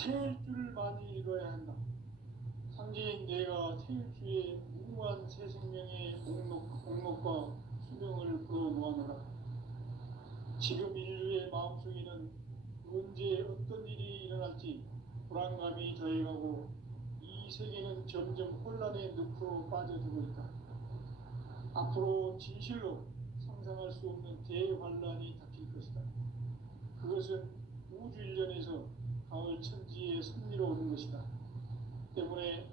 태일주를 많이 읽어야 한다. 상제인 내가 태일주의 무궁한 새 생명의 목록과 수명을 풀어놓아노라. 지금 인류의 마음속에는 언제 어떤 일이 일어날지 불안감이 더해가고 이 세계는 점점 혼란의 늪으로 빠져들고 있다. 앞으로 진실로 상상할 수 없는 대환란이 닥칠 것이다. 그것은 우주 일련에서 가을 천지의 섭리로 오는 것이다. 때문에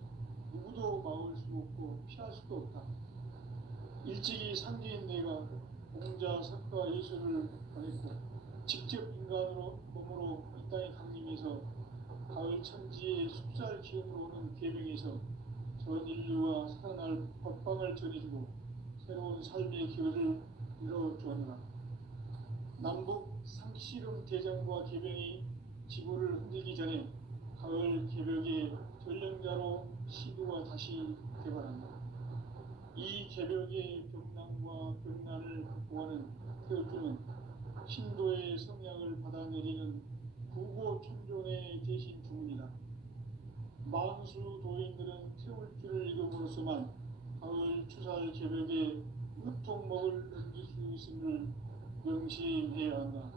누구도 막을 수 없고 피할 수도 없다. 일찍이 상제인 내가 공자, 석가, 예수를 보냈고 직접 인간으로 몸으로 이 땅에 강림해서 가을 천지의 숲살 기운으로 오는 계명에서 전 인류와 살아날 법방을 전해주고 새로운 삶의 기회를 열어주었노라. 남북 상씨름 대장과 계병이 지구를 흔들기 전에 가을 개벽의 전령자로 시부가 다시 개발한다. 이 개벽의 벽난과 벽난을 극복하는 태울주는 신도의 성약을 받아내리는 구고천존의 대신 주문이다. 만수 도인들은 태울주를 읽음으로써만 가을 추살 개벽의 으통먹을 넘길 수 있음을 명심해야 한다.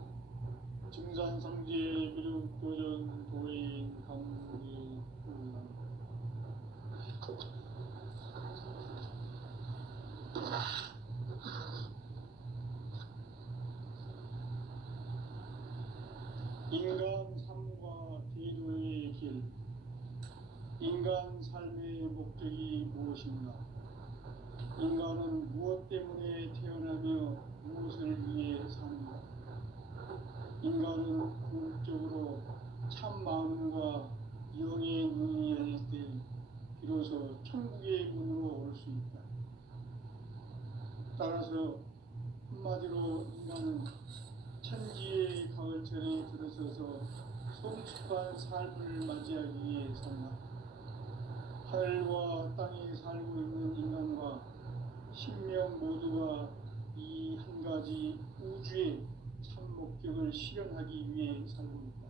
증산상제 비륵도전 도인 강계 인간 삶과 대도의 길. 인간 삶의 목적이 무엇인가? 인간은 무엇 때문에 태어나며 무엇을 위해 사는가? 인간은 궁극적으로 참 마음과 영의 눈이 열릴 때 비로소 천국의 문으로 올 수 있다. 따라서 한마디로 인간은 천지의 가을철에 들어서서 성숙한 삶을 맞이하기 위해 산다. 하늘과 땅에 살고 있는 인간과 신명 모두가 이 한 가지 우주의 참 목적을 실현하기 위해 살고 있다.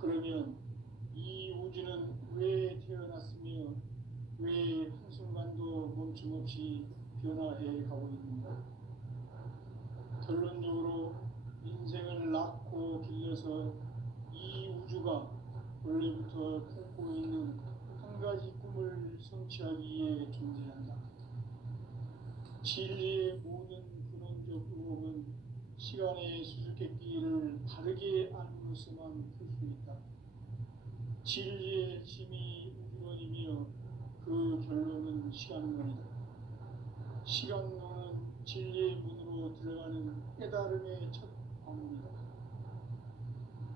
그러면 이 우주는 왜 태어났으며 왜 한순간도 멈춤없이 변화해 가고 있는가? 결론적으로 인생을 낳고 길러서 이 우주가 원래부터 품고 있는 한 가지 꿈을 성취하기 위해 존재한다. 진리의 모든 근원적 의혹은 시간의 수수께끼를 바르게 알므로서만 풀 수 있다. 진리의 힘이 우주론이며 그 결론은 시간론이다. 시간론은 진리의 문으로 들어가는 깨달음의 첫 방문이다.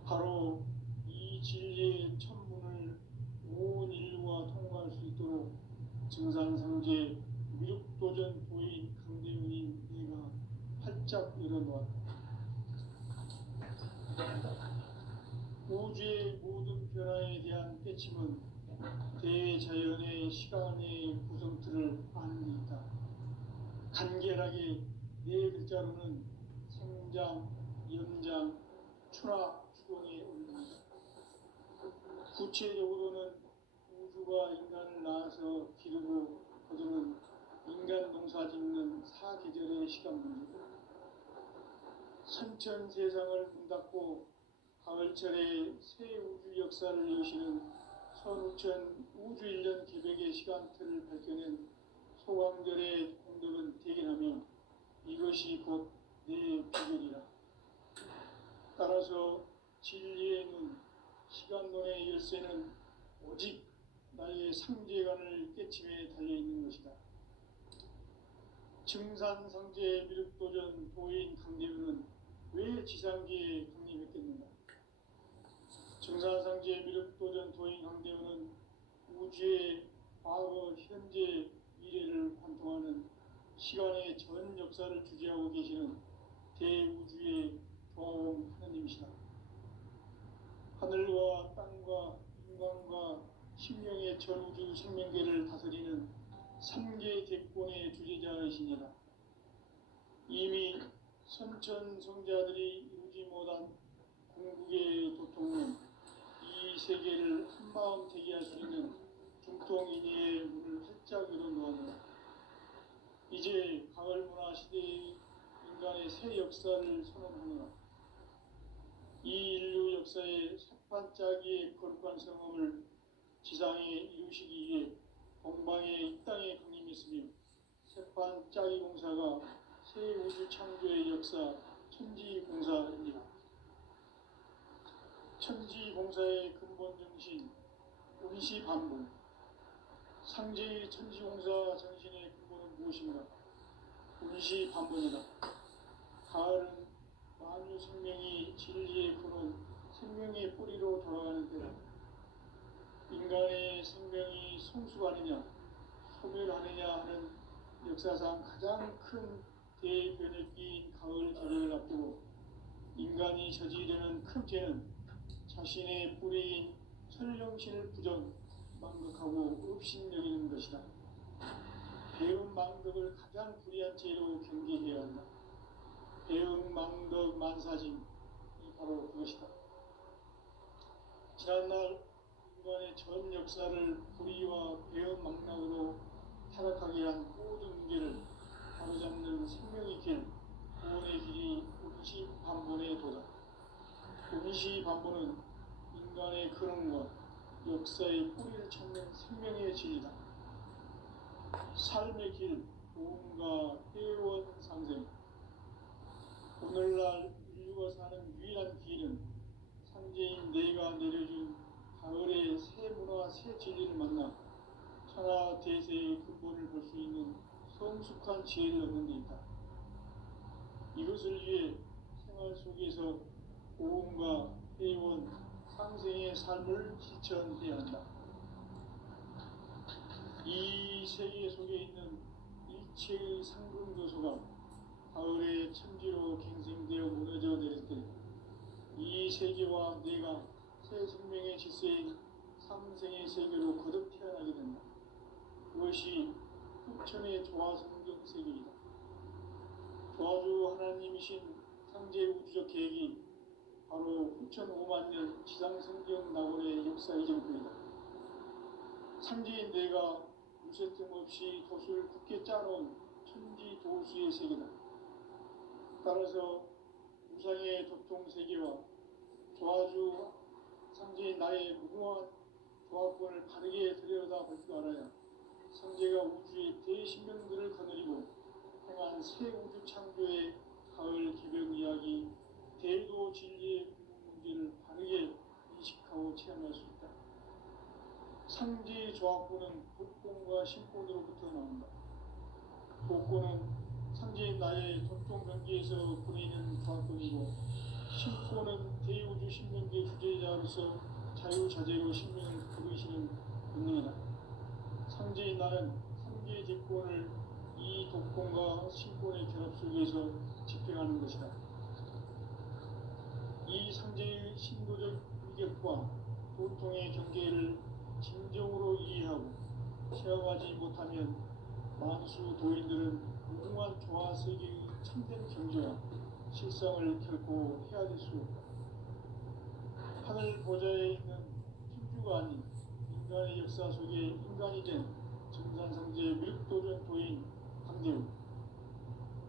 바로 이 진리의 첫 문을 온 인류가 통과할 수 있도록 증산상제 미륵도전 도인 강대훈인 내가 활짝 열어놓았다. 우주의 모든 변화에 대한 깨침은 대자연의 시간의 구성틀을 아는 데 있다. 간결하게 네 글자로는 생장, 연장, 추락, 추동에 올립니다. 구체적으로는 우주가 인간을 낳아서 기르고 거두는 인간 농사 짓는 사계절의 시간 문제고, 선천 세상을 문닫고 가을철에 새 우주 역사를 여시는 선우천 우주일년 개벽의 시간틀을 밝혀낸 소강절의 공덕은 대견하며 이것이 곧 내 비결이라. 따라서 진리의 눈, 시간론의 열쇠는 오직 나의 상제관을 깨침에 달려있는 것이다. 증산상제 미륵도전 도인 강대훈은 왜 지상기에 강림했겠는가? 증산상제 미륵도전 도인 강대훈은 우주의 과거, 현재, 미래를 관통하는 시간의 전 역사를 주재하고 계시는 대우주의 교황 하느님이시다. 하늘과 땅과 인간과 신명의 전우주 생명계를 다스리는 3계 대권의 주재자이시니라. 이미 선천 성자들이 이루지 못한 궁극의 도통론, 세계를 한마음 되게 할 수 있는 중통인의 문을 활짝 열어놓았노라. 이제 가을 문화 시대의 인간의 새 역사를 선언하노라. 이 인류 역사의 새반짝이의 거룩한 성험을 지상에 이루시기 위해 동방의 이 땅에 강림했으며 새반짝이 공사가 새 우주 창조의 역사 천지공사입니다. 천지공사의 근본 정신 운시반복. 상제의 천지공사 정신의 근본은 무엇인가? 운시반복이다. 가을은 만유 생명이 진리의 근원, 생명의 뿌리로 돌아가는 때다. 인간의 생명이 성숙하느냐, 소멸하느냐 하는 역사상 가장 큰 대변혁기인 가을 개력을 앞두고 인간이 저지르는 큰 죄는 자신의 뿌리인 천령신을 부정, 망극하고 업신여기는 것이다. 배은 망덕을 가장 불의한 죄로 경계해야 한다. 배은 망덕 만사징이 바로 그것이다. 지난날 인간의 전 역사를 불의와 배은 망락으로 타락하게 한 모든 문제를 바로잡는 생명의 길, 구원의 길이 운시반본의 도다. 운시반본은 인간의 근원과 역사의 뿌리를 찾는 생명의 진리다. 삶의 길, 도움과 회원 상생. 오늘날 인류가 사는 유일한 길은 상제인 내가 내려준 가을의 새 문화, 새 진리를 만나 천하 대세의 근본을 볼 수 있는 성숙한 지혜를 얻는 데 있다. 이것을 위해 생활 속에서 고음과 회원, 상생의 삶을 실천해야 한다. 이 세계 속에 있는 일체의 상근교소가 가을의 천지로 갱생되어 무너져 내릴 때 이 세계와 내가 새 생명의 질서인 상생의 세계로 거듭 태어나게 된다. 그것이 후천의 조화성경 세계이다. 조화주 하나님이신 상제 우주적 계획이 바로 후천 5만 년 지상성경 낙원의 역사 이정표이다. 상제인 내가 무쇠 틈 없이 돛을 굳게 짜놓은 천지 도수의 세계다. 따라서 우상의 도통 세계와 조화주 상제인 나의 무궁한 조화권을 바르게 들여다볼 줄 알아야 상제가 우주의 대신명들을 거느리고 행한 새 우주 창조의 가을 개벽 이야기, 대도 진리의 문제를 바르게 인식하고 체험할 수 있다. 상제의 조화권은 복권과 신권으로부터 나온다. 복권은 상제인 나의 도통 경계에서 보내는 조화권이고, 신권은 대우주 신명계 주제자로서 자유자재로 신명을 부르시는 본능이다. 상제인 나는 상계의 대권을 이 독권과 신권의 결합 속에서 집행하는 것이다. 이 상제의 신도적 위격과 도통의 경계를 진정으로 이해하고 체험하지 못하면 만수 도인들은 무궁한 조화 세계의 참된 경지와 실상을 결코 헤아릴 수 없다. 하늘 보좌에 있는 천주가 아닌 인간의 역사 속에 인간이 된 정산상제 밀도전 도인 강대우,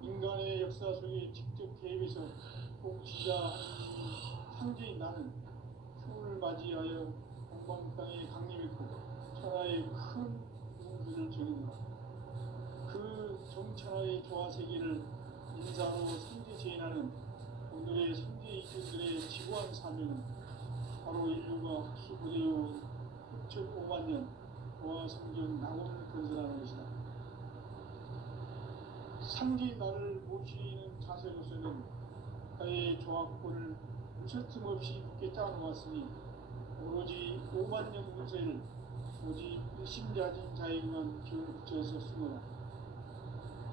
인간의 역사 속에 직접 개입해서 공치자 하나님이 상제인 나는 휴를 맞이하여 동방 땅에 강림했고 천하의 큰 우주를 정했노라. 그 정천하의 조화 세계를 인사로 상제 제인하는 오늘의 상제 이주들의 지구한 사명은 바로 인류가 흡수부대해온 6,5만 년 조화 성경 낙원을 건설하는 것이다. 상제인 나를 모시는 자세로서는 나의 조화권을 무쇠틈 없이 굳게 짜놓았으니 오로지 5만 년 운세를 오직 일심자진 자에게만 기운을 붙여서 쓰노라.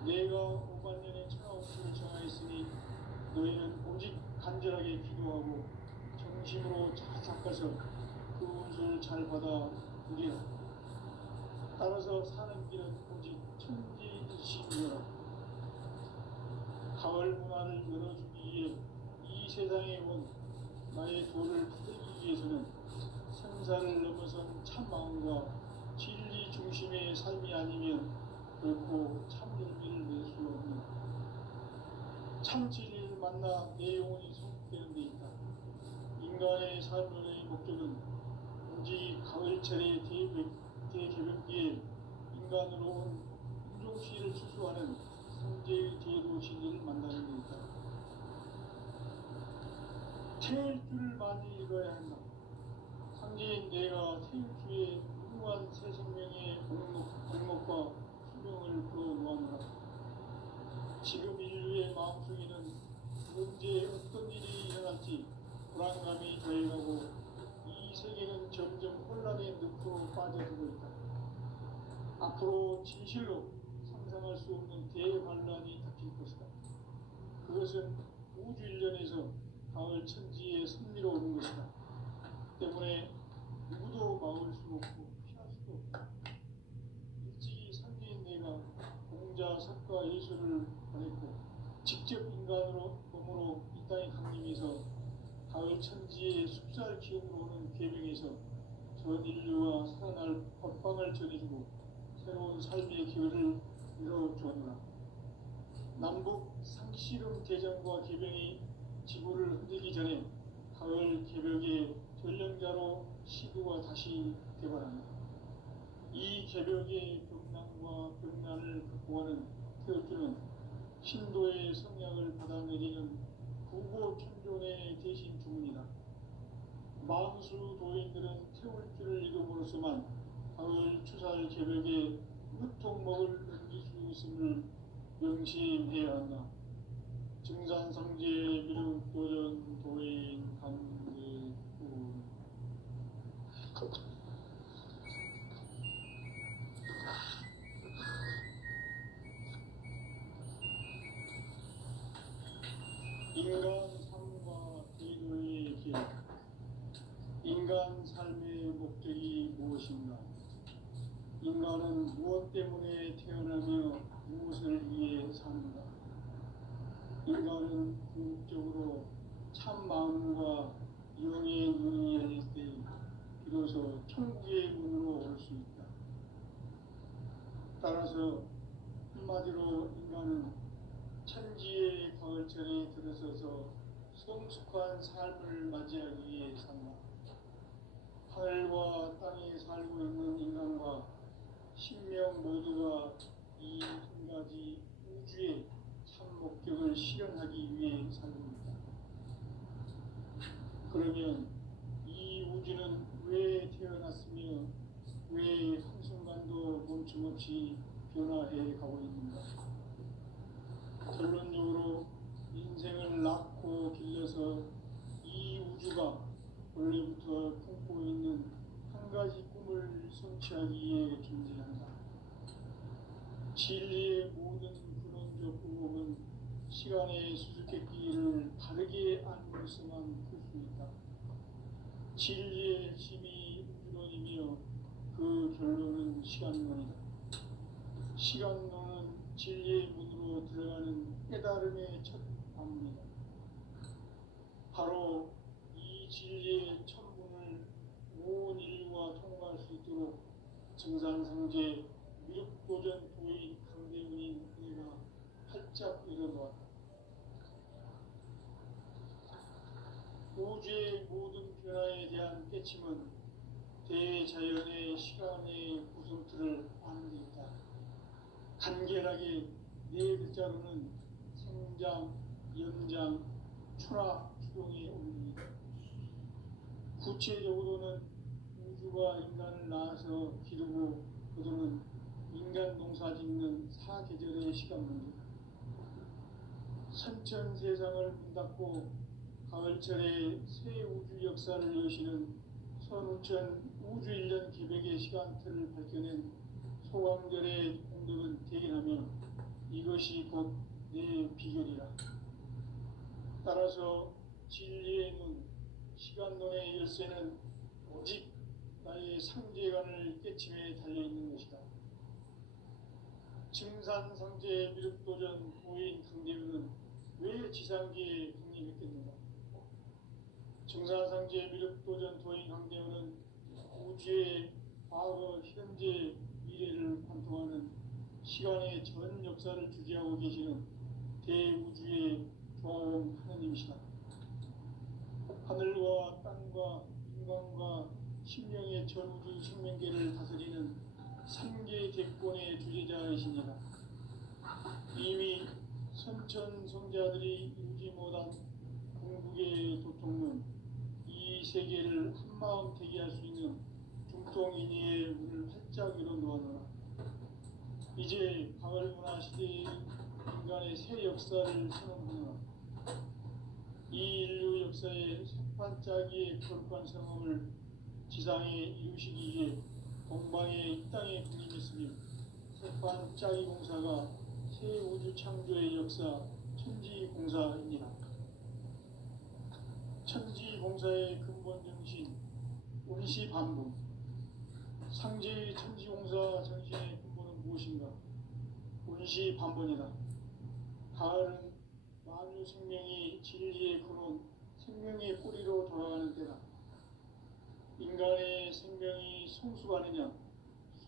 내가 5만 년의 천하 운수를 정하였으니 너희는 오직 간절하게 기도하고 정심으로 잘 닦아서 그 운수를 잘 받아 누리라. 따라서 사는 길은 오직 천지일심이라. 가을 문화를 열어주기 위해 이 세상에 온 나의 도를 받기 위해서는 천사를 넘어선 참 마음과 진리 중심의 삶이 아니면 결코 참 열매를 낼 수 없는 참 진리를 만나 내 영혼이 성숙되는 데 있다. 인간의 삶의 목적은 오직 가을철의 대개벽기에 인간으로 온 인종시를 추수하는 성제의 제도 진리를 만나는 데 있다. 태울 줄을 많이 읽어야 한다. 상제인 내가 태울 주에 무궁한 새 생명의 공목과 수명을 불어놓았노라. 지금 인류의 마음속에는 언제 어떤 일이 일어날지 불안감이 더해가고 이 세계는 점점 혼란의 늪으로 빠져들고 있다. 앞으로 진실로 상상할 수 없는 대반란이 닥칠 것이다. 그것은 우주 일련에서 가을 천지의 섭리로 오는 것이다. 때문에 누구도 막을 수 없고 피할 수도 없다. 일찍이 상제인 내가 공자, 석가, 예수를 보냈고 직접 인간으로 몸으로 이 땅에 강림해서 가을 천지의 숲살 기운으로 오는 계명에서 전 인류와 살아날 법방을 전해주고 새로운 삶의 기회를 열어주었노라. 남북 상씨름 대전과 계명이 지구를 흔들기 전에 가을 개벽의 전령자로 시구가 다시 되어간다. 이 개벽의 벽난과 벽난을 극복하는 태울주는 신도의 성약을 받아내리는 구보천존의 대신 주문이다. 만수 도인들은 태울주를 이름으로서만 가을 추살 개벽의 무통목을 넘길 수 있음을 명심해야 한다. 증산상제 미륵도전 도인 감대군 인간 삶과 기도의 길. 인간 삶의 목적이 무엇인가? 인간은 무엇 때문에 태어나며 무엇을 위해 사는가? 인간은 궁극적으로 참 마음과 영의 눈이 열릴 때 비로소 천국의 문으로 올 수 있다. 따라서 한마디로 인간은 천지의 가을철에 들어서서 성숙한 삶을 맞이하기 위해 산다. 하늘과 땅에 살고 있는 인간과 신명 모두가 이 한 가지 우주의 참 목적을 실현하기 위해 살립니다. 그러면 이 우주는 왜 태어났으며 왜 한순간도 멈춤없이 변화해 가고 있는가? 결론적으로 인생을 낳고 길러서 이 우주가 원래부터 품고 있는 한 가지 꿈을 성취하기 위해 존재한다. 진리의 모든 근원적 의혹은 시간의 수수께끼를 바르게 알고서만 풀 수 있다. 진리의 핵심이 우주론이며 그 결론은 시간론이다. 시간론은 진리의 문으로 들어가는 깨달음의 첫 방문이다. 바로 이 진리의 첫 문을 온 인류가 통과할 수 있도록 증산상제 미륵도전 도인 강대훈인 내가 활짝 열어놓았다. 우주의 모든 변화에 대한 깨침은 대자연의 시간의 구성틀을 아는 데 있다. 간결하게 네 글자로는 생장, 연장, 추락, 추동의 원리이다. 구체적으로는 우주가 인간을 낳아서 기르고 거두는 인간 농사 짓는 사계절의 시간문제다. 선천 세상을 문 닫고 가을철에 새 우주 역사를 여시는 선우천 우주 1년 기백의 시간틀을 밝혀낸 소강절의 공덕은 대견하며 이것이 곧 내 비결이라. 따라서 진리의 눈, 시간론의 열쇠는 오직 나의 상제관을 깨침에 달려있는 것이다. 증산상제 미륵도전 도인 강대훈은 왜 지상계에 강림했겠는가? 증산상제 미륵도전 도인 강대훈은 우주의 과거, 현재, 미래를 관통하는 시간의 전 역사를 주재하고 계시는 대우주의 조화원 하느님이시다. 하늘과 땅과 인간과 심령의 전우주 생명계를 다스리는 삼계 객권의 주재자이십니다. 이미 선천성자들이 이루지 못한 궁극의 도통문, 이 세계를 한마음 되게 할 수 있는 중통인의의 문을 활짝 열어 놓아노라. 이제 가을 문화 시대의 인간의 새 역사를 선언하노라. 이 인류 역사의 색반짝이의 거룩한 성함을 지상에 이루시기 위해 동방의 이 땅에 군림했으며 색반짝이 공사가 새 우주 창조의 역사 천지공사입니다. 천지공사의 근본 정신 운시반복. 상제의 천지공사 정신의 근본은 무엇인가? 운시반복이다. 가을은 만유 생명이 진리의 근원, 생명의 뿌리로 돌아가는 때다. 인간의 생명이 성숙하느냐,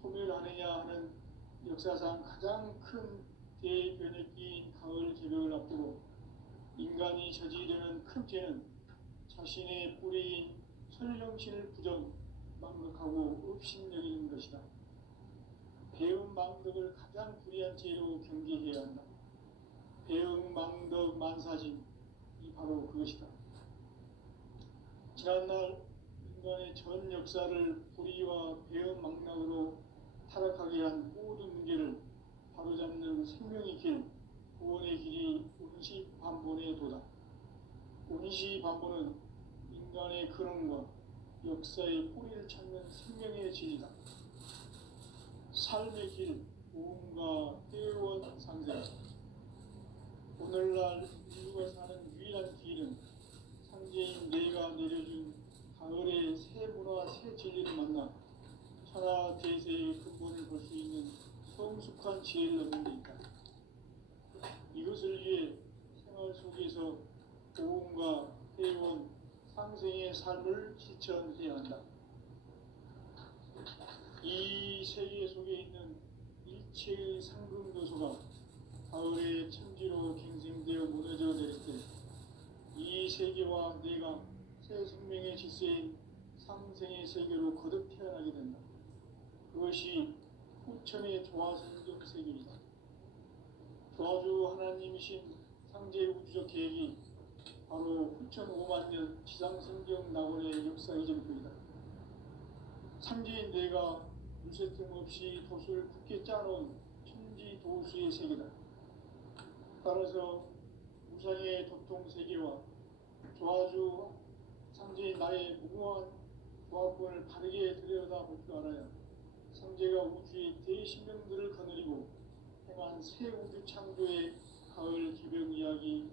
소멸하느냐 하는 역사상 가장 큰 대변혁기인 가을 개벽을 앞두고 인간이 저지르는 큰 죄는 자신의 뿌리인 설령신을 부정, 망덕하고 업신여기는 것이다. 배은 망덕을 가장 불의한 죄로 경계해야 한다. 배응 망덕 만사진, 이 바로 그것이다. 지난날 인간의 전 역사를 불의와 배응 망락으로 타락하게 한 모든 문제를 바로잡는 생명의 길, 구원의 길이 운시반본의 도다. 운시반본은 인간의 근원과 역사의 뿌리를 찾는 생명의 진이다. 삶의 길, 모험과 회원 상생. 오늘날 인류가 사는 유일한 길은 상제인 내가 내려준 가을의 새 문화, 새 진리를 만나 천하 대세의 근본을 볼 수 있는 성숙한 지혜를 얻는 데 있다. 이것을 위해 생활 속에서 보험과 회원, 상생의 삶을 실천해야 한다. 이 세계 속에 있는 일체의 상금 요소가 가을의 천지로 갱생되어 무너져 내릴 때 이 세계와 내가 새 생명의 질서인 상생의 세계로 거듭 태어나게 된다. 그것이 후천의 조화성경 세계이다. 조화주 하나님이신 상제 우주적 계획이 바로 후천 5만 년 지상성경 낙원의 역사 이전표이다. 상제인 내가 물새틈 없이 도수를 굳게 짜놓은 천지 도수의 세계다. 따라서 무상의 도통 세계와 조화주 상제인 나의 무궁한 조합권을 바르게 들여다볼 줄 알아야 상제가 우주의 대신명들을 거느리고 행한 새 우주 창조의 가을 개벽 이야기,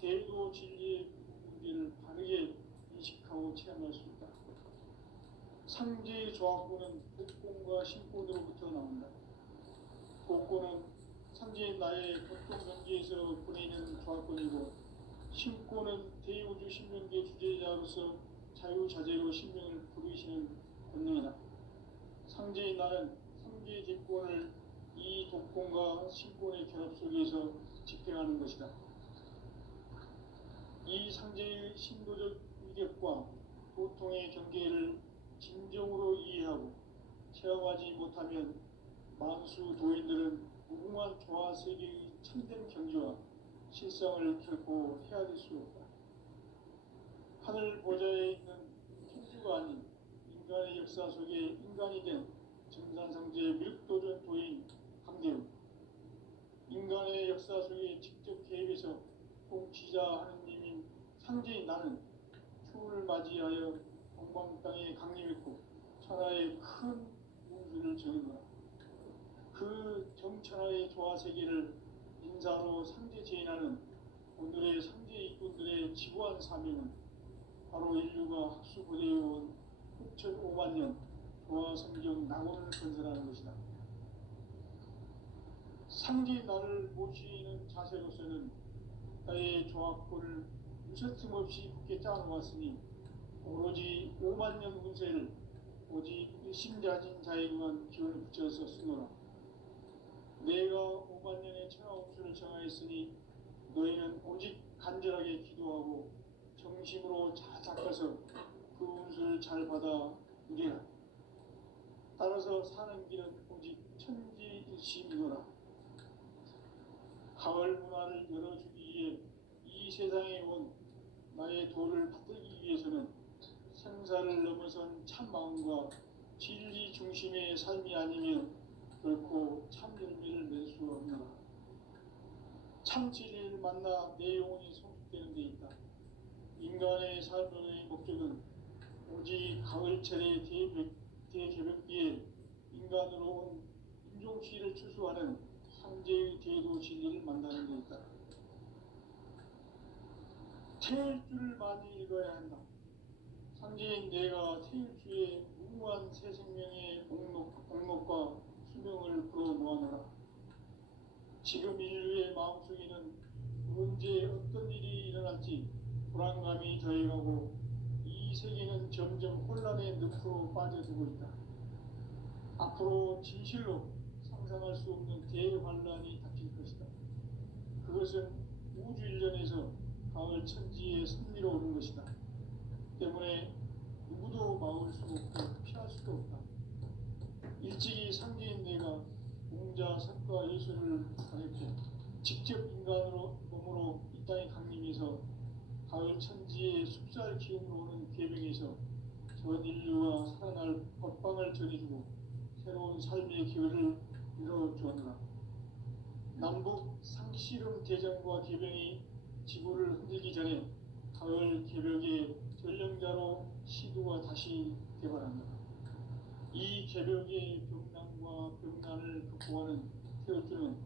대도 진리의 문제를 바르게 인식하고 체험할 수 있다. 상제의 조합권은 복권과 신권으로부터 나온다. 복권은 상제인 나의 보통 경지에서 보내는 조합권이고, 신권은 대우주 신명계 주제자로서 자유자재로 신명을 부르시는 권능이다. 상제인 나는 상계 객권을 이 독권과 신권의 결합 속에서 집행하는 것이다. 이 상제의 신도적 위력과 보통의 경계를 진정으로 이해하고 체험하지 못하면 만수 도인들은 무궁한 조화 세계의 참된 경지와 실상을 결코 헤아릴 수 없다. 하늘 보좌에 있는 천주가 아닌 인간의 역사 속에 인간이 된 정산상제 밀도전 도인 강대우, 인간의 역사 속에 직접 개입해서 통치자 하느님인 상제인 나는 추운을 맞이하여 동방 땅에 강림했고 천하의 큰 운수를 정했노라. 그 정천하의 조화세계를 인사로 상제 제인하는 오늘의 상제 일꾼들의 지구한 사명은 바로 인류가 학수고대해온 6,5만 년 조화성경 낙원을 건설하는 것이다. 상제인 나를 모시는 자세로서는 나의 조합권을 무쇠틈 없이 굳게 짜놓았으니 오로지 5만 년 운세를 오직 일심가진 자에게만 기운을 붙여서 쓰노라. 내가 5만 년의 천하홍수를 정하였으니 너희는 오직 간절하게 기도하고 정심으로 잘 닦아서 그 운수를 잘 받아 누리라. 따라서 사는 길은 오직 천지일심이노라. 가을 문화를 열어주기 위해 이 세상에 온 나의 도를 받들기 위해서는 생사를 넘어선 참 마음과 진리 중심의 삶이 아니면 결코 참 열매를 맺을 수 없노라. 참 진리를 만나 내 영혼이 성숙되는 데 있다. 인간의 삶의 목적은 오직 가을철의 대개벽기에 인간으로 온 인종시를 추수하는 상제의 대도 진리를 만나는 데 있다. 태일주를 많이 읽어야 한다. 상제인 내가 태일주의 무궁한 새 생명의 목록과 수명을 풀어 놓아노라. 지금 인류의 마음속에는 언제 어떤 일이 일어날지 불안감이 더해가고 이 세계는 점점 혼란의 늪으로 빠져들고 있다. 앞으로 진실로 상상할 수 없는 대환란이 닥칠 것이다. 그것은 우주 일련에서 가을 천지에 섭리로 오는 것이다. 때문에 누구도 막을 수 없고 피할 수도 없다. 일찍이 상제인 내가 공자, 석가, 예술을 당했고 직접 인간으로 몸으로 이 땅에 강림해서 가을 천지의 숲살 기운으로 오는 계명에서 전 인류와 살아날 법방을 전해주고 새로운 삶의 기회를 이뤄주었노라. 남북 상씨름 대전과 계병이 지구를 흔들기 전에 가을 개벽의 전령자로 시도가 다시 개발한다. 이 개벽의 병난과 병난을 극복하는 태어주는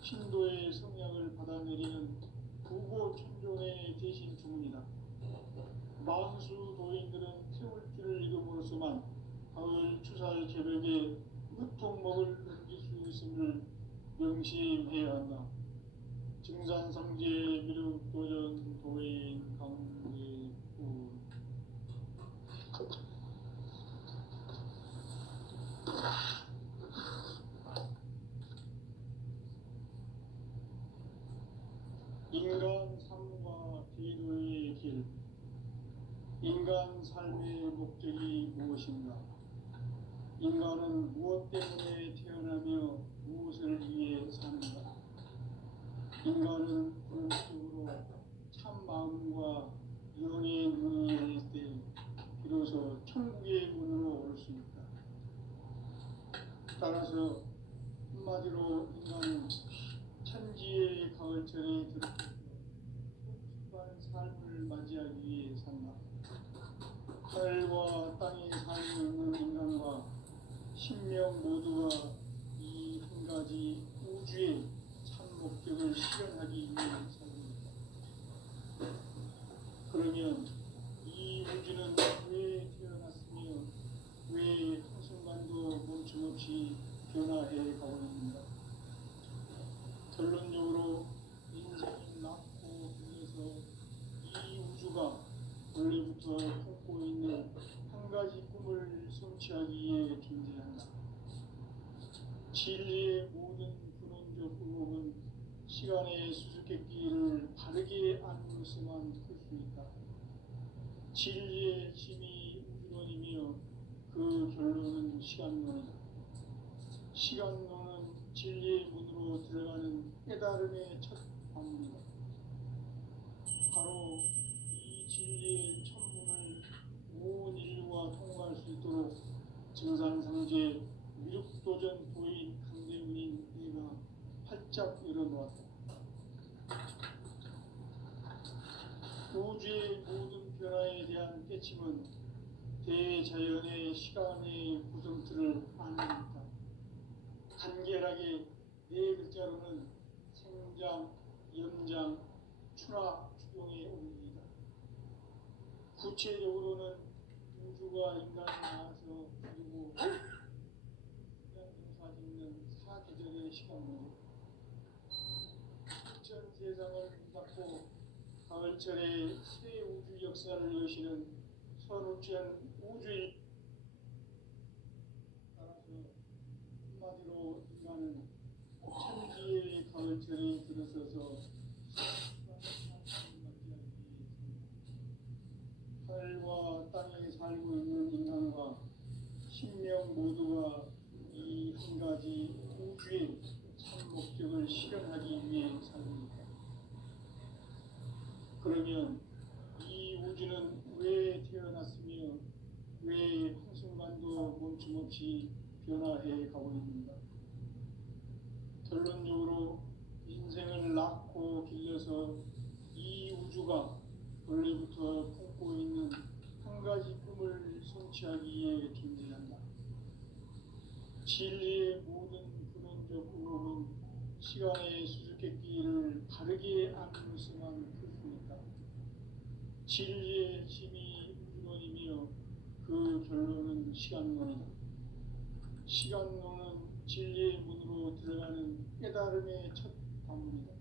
신도의 성약을 받아내리는 부고천존의 대신 주문이다. 만수 도인들은 태울주를 읽음으로써만 가을 추살 개벽의 무통목을 넘길 수 있음을 명심해야 한다. 증산상제 미륵도전 도인 강대구 인간 삶과 기도의 길. 인간 삶의 목적이 무엇인가? 인간은 무엇 때문에 태어나며 무엇을 위해 사는가? 인간은 본격적으로 참 마음과 영의 눈이 열릴 때 비로소 천국의 문으로 올 수 있다. 따라서 한마디로 인간은 천지의 가을철에 들어서 성숙한 삶을 맞이하기 위해 산다. 하늘과 땅에 살고 있는 인간과 신명 모두가 이 한 가지 우주의 참 목적을 실현하기 위해 살고 있다. 그러면 이 우주는 왜 태어났으며 왜 한순간도 멈춤없이 변화해 가고 있는가? 결론적으로 인생이 낳고 죽어서 이 우주가 원래부터 품고 있는 한 가지 꿈을 성취하기 위해 존재한다. 진리의 모든 근원적 의혹은 시간의 수수께끼를 바르게 안으로서만 풀 수 있다. 진리의 힘이 우주론이며 그 결론은 시간론이다. 시간론은 진리의 문으로 들어가는 깨달음의 첫 관문이다. 바로 이 진리의 천문을 온 인류가 통과할 수 있도록 증산상제 미륵도전 도인 강대문인 내가 활짝 열어놓았다. 우주의 모든 변화에 대한 깨침은 대자연의 시간의 구성틀을 아는 것이다. 간결하게 네 글자로는 생장, 염장, 추나, 추동의 원리이다. 구체적으로는 우주가 인간을 낳아서 그리고 농사짓는 사계절의 시간문이다. 수천 세상을 닫고 가을철에 새 우주 역사를 여시는 선우천 우주의 기념하는 천지의 가을철에 들어서서 하늘과 땅에 살고 있는 인간과 신명 모두가 이 한 가지 우주의 참 목적을 실현하기 위해 삽니다. 그러면 이 우주는 왜 태어났으며 왜 한순간도 멈춤없이 변화해 가고 있는가? 결론적으로 인생을 낳고 길러서 이 우주가 원래부터 품고 있는 한 가지 꿈을 성취하기 위해 존재한다. 진리의 모든 근원적 의혹은 시간의 수수께끼를 바르게 알면서만 풀 수 있다. 진리의 힘이 우주론이며 그 결론은 시간론이다. 시간론은 진리의 문으로 들어가는 깨달음의 첫 방문이다.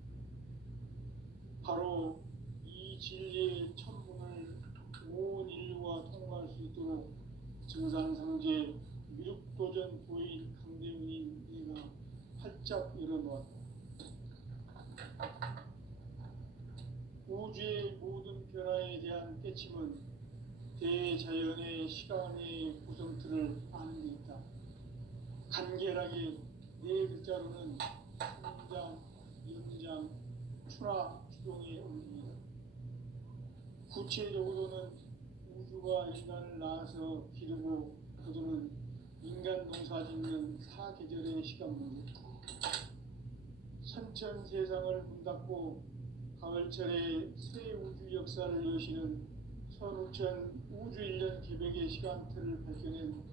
바로 이 진리의 첫 문을 온 인류가 통과할 수 있도록 증산상제 미륵도전 도인 강대문인 내가 활짝 열어놓았다. 우주의 모든 변화에 대한 깨침은 대자연의 시간의 구성틀을 아는 데 있다. 간결하게 네 글자로는 성장, 연장, 추나 추동의 원리입니다. 구체적으로는 우주가 인간을 낳아서 기르고 거두는 인간 농사 짓는 사계절의 시간문제, 선천 세상을 문 닫고 가을철에 새 우주 역사를 여시는 서루천 우주 1년 개백의 시간틀을 밝혀낸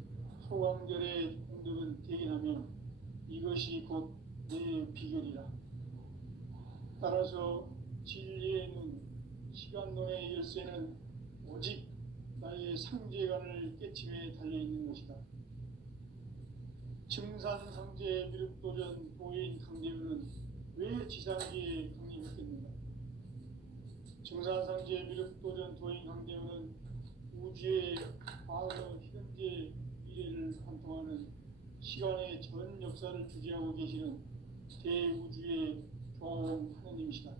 소강절의 공덕은 대견하며 이것이 곧 내 비결이라. 따라서 진리의 눈, 시간론의 열쇠는 오직 나의 상제관을 깨침에 달려있는 것이다. 증산상제 미륵도전 도인 강대문은 왜 지상기에 강림했겠는가? 증산상제 미륵도전 도인 강대문은 우주의 과거, 현재, 미래를 관통하는 시간의 전 역사를 주재하고 계시는 대우주의 조화원 하느님이시다.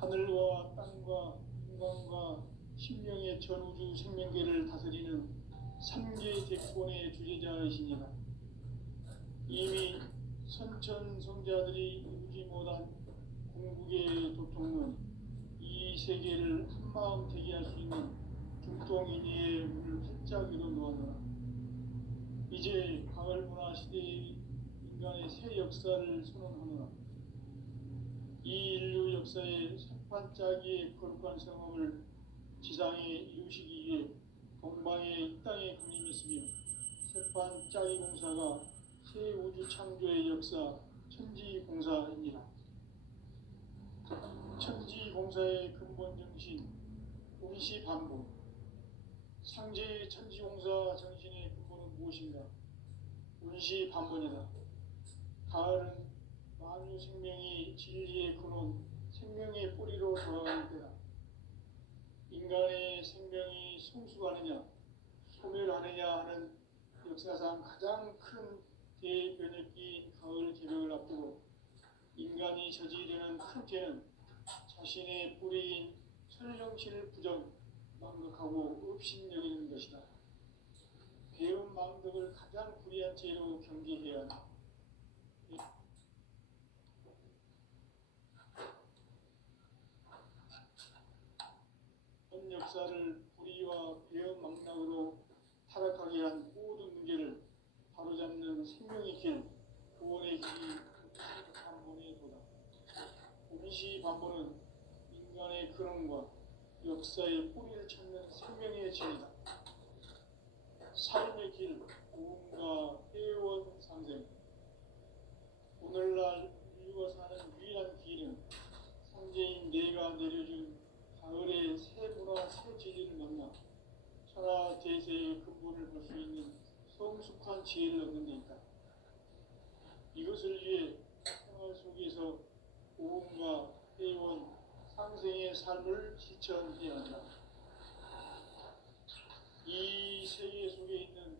하늘과 땅과 인간과 신명의 전우주 생명계를 다스리는 3개 대권의 주제자이십니다. 이미 선천성자들이 이루지 못한 궁극의 도통은 이 세계를 한마음 되게 할 수 있는 중동인의 문을 활짝 열어놓았노라. 이제 가을 문화 시대의 인간의 새 역사를 선언하노라. 이 인류 역사의 새반짝이의 거룩한 성함을 지상에 이루시기 위해 동방의 이 땅에 강림했으며 새반짝이 공사가 새 우주 창조의 역사 천지공사입니다. 천지공사의 근본 정신 운시반복. 상제의 천지공사 정신의 근본은 무엇인가? 운시반복이다. 가을은 만유 생명이 진리의 근원, 생명의 뿌리로 돌아가는 때다. 인간의 생명이 성숙하느냐, 소멸하느냐 하는 역사상 가장 큰 대변혁기인 가을 개벽을 앞두고 인간이 저지르는 큰 죄는 자신의 뿌리인 천령신을 부정, 망각하고 업신여기는 것이다. 배운 망덕을 가장 불의한 죄로 경계해야 한다. 현 역사를 불의와 배은 망락으로 타락하게 한 모든 문제를 바로잡는 생명의 길, 구원의 길이 운시반본의 도다. 운시반본은 인간의 근원과 역사의 뿌리를 찾는 생명의 진리다. 삶의 길, 구원과 회원 상생. 오늘날 인류가 사는 유일한 길은 상제인 내가 내려준 가을의 새 문화, 새 진리를 만나 천하 대세의 근본을 볼 수 있는 성숙한 지혜를 얻는 데 있다. 이것을 위해 생활 속에서 고음과 회원, 상생의 삶을 실천해야 한다. 이 세계 속에 있는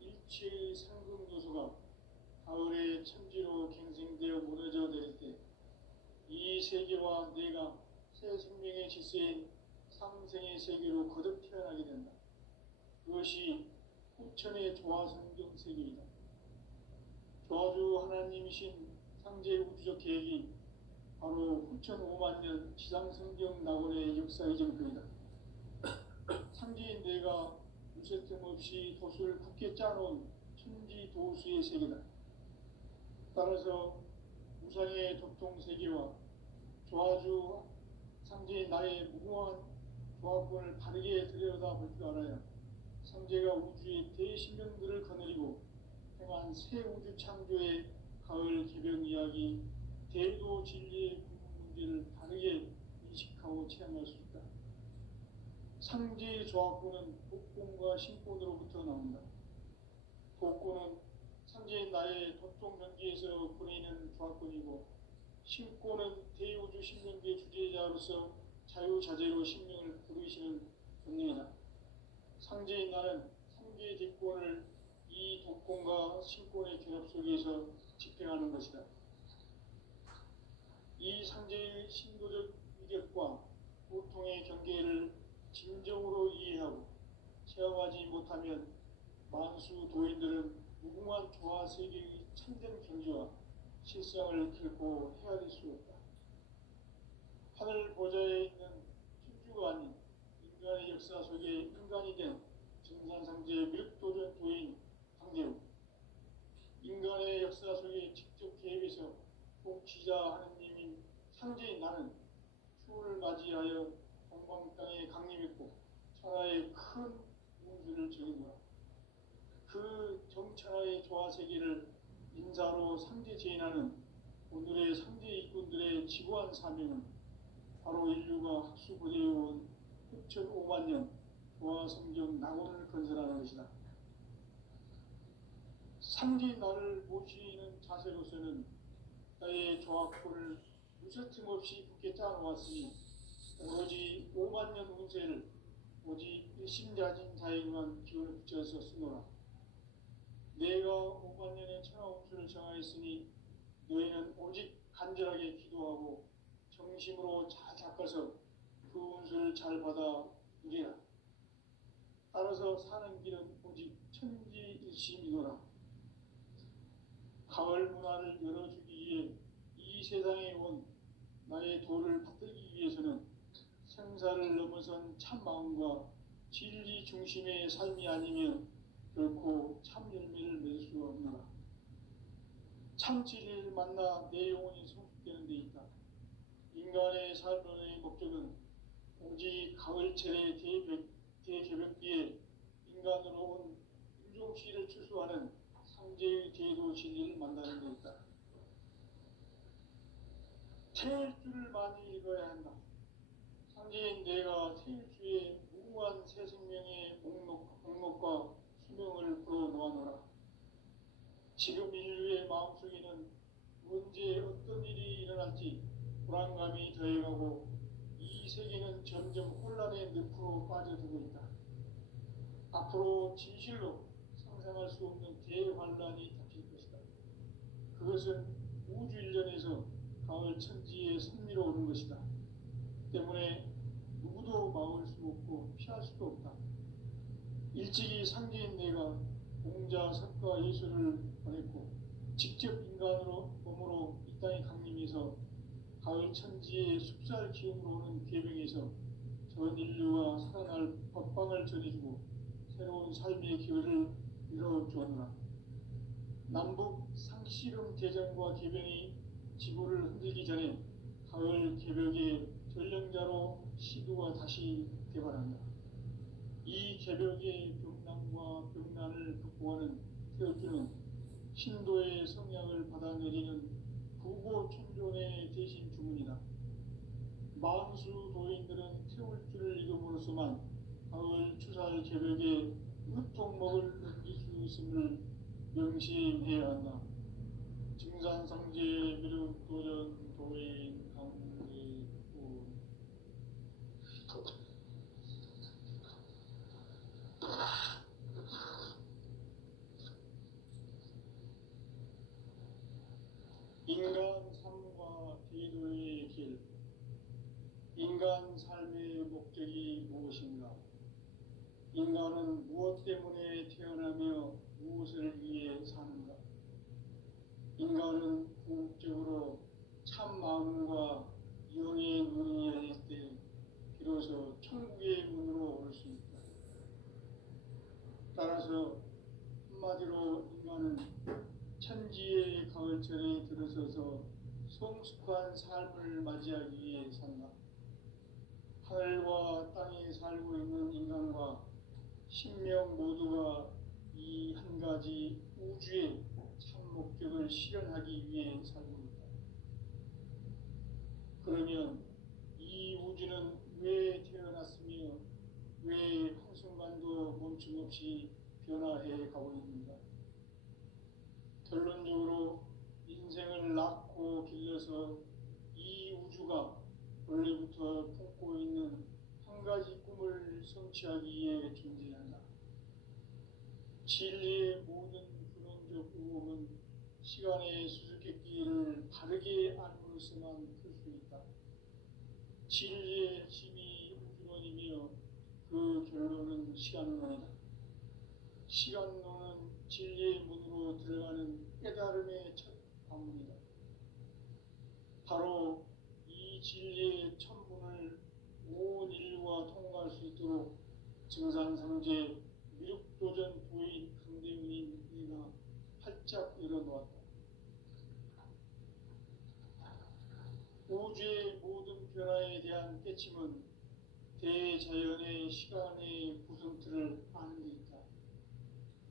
일체의 상금 요소가 가을의 이 세계와 내가 새 생명의 질서인 상생의 세계로 거듭 태어나게 된다. 그것이 후천의 조화성경 세계이다. 조화주 하나님이신 상제 우주적 계획이 바로 후천 5만 년 지상성경 낙원의 역사 이정표이다. 상제인 내가 무쇠 틈 없이 도수를 굳게 짜놓은 천지 도수의 세계다. 따라서 우상의 도통 세계와 조화주 상제인 나의 무궁한 조합권을 바르게 들여다볼 줄 알아야 상제가 우주의 대신령들을 거느리고 행한 새 우주 창조의 가을 개변 이야기, 대도 진리의 궁극 문제를 바르게 인식하고 체험할 수 있다. 상제의 조합권은 복권과 신권으로부터 나온다. 복권은 상제인 나의 도통 경기에서 보내는 조합권이고, 신권은 대우주 신명기의 주제자로서 자유자재로 신명을 부르시는 권능이다. 상제인 나는 상계의 뒷권을 이 독권과 신권의 결합 속에서 집행하는 것이다. 이 상제의 신도적 위력과 보통의 경계를 진정으로 이해하고 체험하지 못하면 만수 도인들은 무궁한 조화 세계의 참된 경지와 실상을 결코 헤아릴 수 없다. 하늘 보좌에 있는 천주가 아닌 인간의 역사 속에 인간이 된 증산상제 밀도전 도인 강대우, 인간의 역사 속에 직접 개입해서 통치자 하느님인 상제인 나는 추후를 맞이하여 동방 땅에 강림했고 천하의 큰 운수를 적인 거라. 그 정천하의 조화세계를 인사로 상제 제인하는 오늘의 상제 일꾼들의 지구한 사명은 바로 인류가 학수고대해온 후천 5만 년 조화성경 낙원을 건설하는 것이다. 상제인 나를 모시는 자세로서는 나의 조합권을 무쇠틈 없이 굳게 짜놓았으니 오로지 5만 년 운세를 오직 일심자진 자에게만 기운을 붙여서 쓰노라. 내가 5만 년의 천하 운수를 정하였으니 너희는 오직 간절하게 기도하고 정심으로 잘 닦아서 그 운수를 잘 받아 누리라. 따라서 사는 길은 오직 천지일심이노라. 가을 문화를 열어주기 위해 이 세상에 온 나의 도를 받들기 위해서는 생사를 넘어선 참 마음과 진리 중심의 삶이 아니면 결코 참 열매를 맺을 수 없노라. 참 진리를 만나 내 영혼이 성숙되는 데 있다. 인간의 삶의 목적은 오직 가을철의 대개벽비에 인간으로 온 인종시를 추수하는 상제의 대도 진리를 만나는 데 있다. 태일주를 많이 읽어야 한다. 상제인 내가 태일주의 무궁한 새 생명의 목록과 수명을 불어놓아노라. 지금 인류의 마음속에는 언제 어떤 일이 일어날지 불안감이 더해가고 이 세계는 점점 혼란의 늪으로 빠져들고 있다. 앞으로 진실로 상상할 수 없는 대환란이 닥칠 것이다. 그것은 우주 일련에서 가을 천지의 선미로 오는 것이다. 때문에 누구도 막을 수 없고 피할 수도 없다. 일찍이 상제인 내가 공자, 석가, 예수를 보냈고 직접 인간으로 몸으로 이 땅에 강림해서 가을 천지의 숲살 기운으로 오는 괴병에서 전 인류가 살아날 법방을 전해주고 새로운 삶의 기회를 이뤄주었노라. 남북 상씨름 대전과 개병이 지구를 흔들기 전에 가을 개벽의 전령자로 시두가 다시 개발한다. 이 개벽의 병난과 병난을 극복하는 태울주는 신도의 성약을 받아내리는 부고천존의 대신 주문이다. 만수 도인들은 태울주를 읽음으로써만 가을 추살 개벽의 으통목을 넘길 수 있음을 명심해야 한다. 증산상제 미륵도전 도인 강대군. 인간 삶과 기도의 길. 인간은 무엇 때문에 태어나며 무엇을 위해 사는가? 인간은 궁극적으로 참 마음과 영의 눈이 열릴 때 비로소 천국의 문으로 올 수 있다. 따라서 한마디로 인간은 천지의 가을철에 들어서서 성숙한 삶을 맞이하기 위해 산다. 하늘과 땅에 살고 있는 인간과 신명 모두가 이 한 가지 우주의 참 목적을 실현하기 위해 살고 있다. 그러면 이 우주는 왜 태어났으며 왜 한순간도 멈춤없이 변화해 가고 있는가? 결론적으로 인생을 낳고 길러서 이 우주가 원래부터 품고 있는 한 가지 꿈을 성취하기 위해 존재한다. 진리의 모든 근원적 의혹은 시간의 수수께끼를 바르게 알므로서만 풀 수 있다. 진리의 핵심이 우주론이며 그 결론은 시간론이다. 시간론은 진리의 문으로 들어가는 깨달음의 첫 관문이다. 바로 이 진리의 천문을 온 인류가 통과할 수 있도록 증산상제 미륵도전 부인 강대훈인 내가 활짝 열어놓았다. 우주의 모든 변화에 대한 깨침은 대자연의 시간의 구성틀을 아는 데 있다.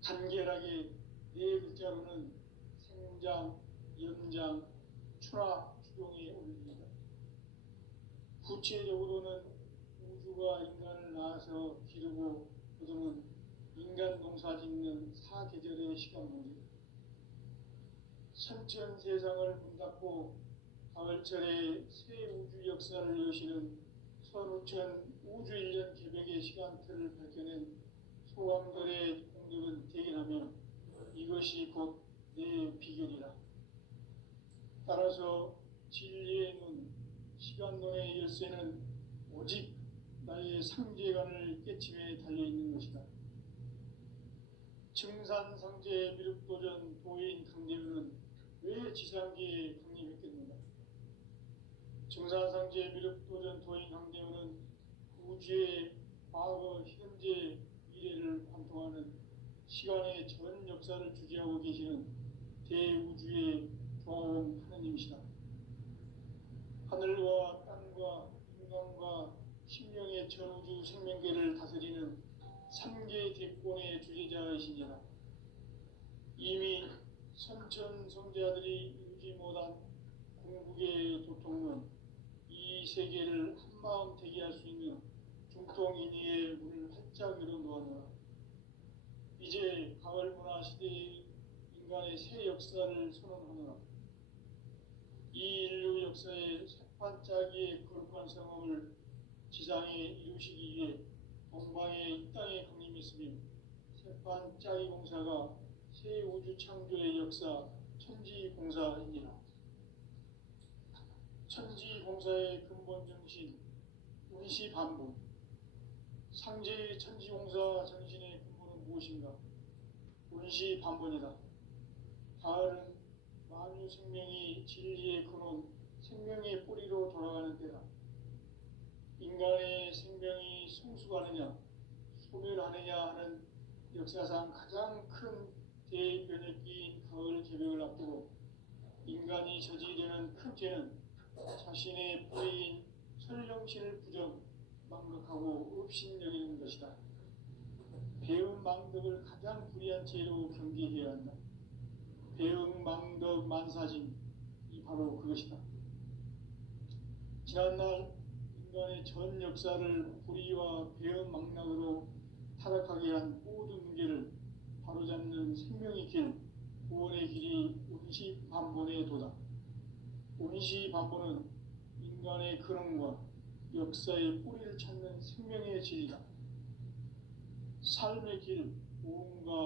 간결하게 네 글자로는 생장, 연장, 추락, 추동에 올립니다. 구체적으로는 우주가 인간을 낳아서 기르고 거두는 인간 농사 짓는 사계절의 시간 문제, 선천 세상을 문 닫고 가을철에 새 우주 역사를 여시는 선우천 우주 1년 개벽의 시간틀을 밝혀낸 소왕들의 공덕은 대견하며 이것이 곧 내 비결이라. 따라서 진리의 눈, 시간론의 열쇠는 오직 나의 상제관을 깨침에 달려있는 것이다. 증산상제 미륵도전 도인 강대훈은 왜 지상계에 강림했겠는가? 증산상제 미륵도전 도인 강대훈은 우주의 과거, 현재, 미래를 관통하는 시간의 전 역사를 주재하고 계시는 대우주의 조화원 하느님이시다. 하늘과 땅과 인간과 신명의 전우주 생명계를 다스리는 3개 대권의 주재자이시니라. 이미 선천성자들이 이루지 못한 궁극의 도통론, 이 세계를 한마음 되게 할 수 있는 중통인의의 문을 활짝 열어놓았노라. 이제 가을문화 시대의 인간의 새 역사를 선언하노라. 이 인류 역사의 새반짝이의 거룩한 성험을 지상에 이루시기 위해 동방의 이 땅에 강림했으며 새반짝이 공사가 새 우주 창조의 역사 천지공사이니라. 천지공사의 근본 정신 운시반복. 상제의 천지공사 정신의 근본은 무엇인가? 운시반복이다. 가을은 만유 생명이 진리의 근원, 생명의 뿌리로 돌아가는 때다. 인간의 생명이 성숙하느냐, 소멸하느냐 하는 역사상 가장 큰 대변혁기인 가을 개벽을 앞두고 인간이 저지르는 큰 죄는 자신의 뿌리인 설령신을 부정, 망각하고 업신여기는 것이다. 배움 망덕을 가장 불의한 죄로 경계해야 한다. 배움 망덕 만사진, 이 바로 그것이다. 지난날 인간의 전 역사를 불의와 배움 망락으로 타락하게 한 모든 문제를 바로잡는 생명의 길, 구원의 길이 운시반본의 도다. 운시반본은 인간의 근원과 역사의 뿌리를 찾는 생명의 진리다. 삶의 길, 고음과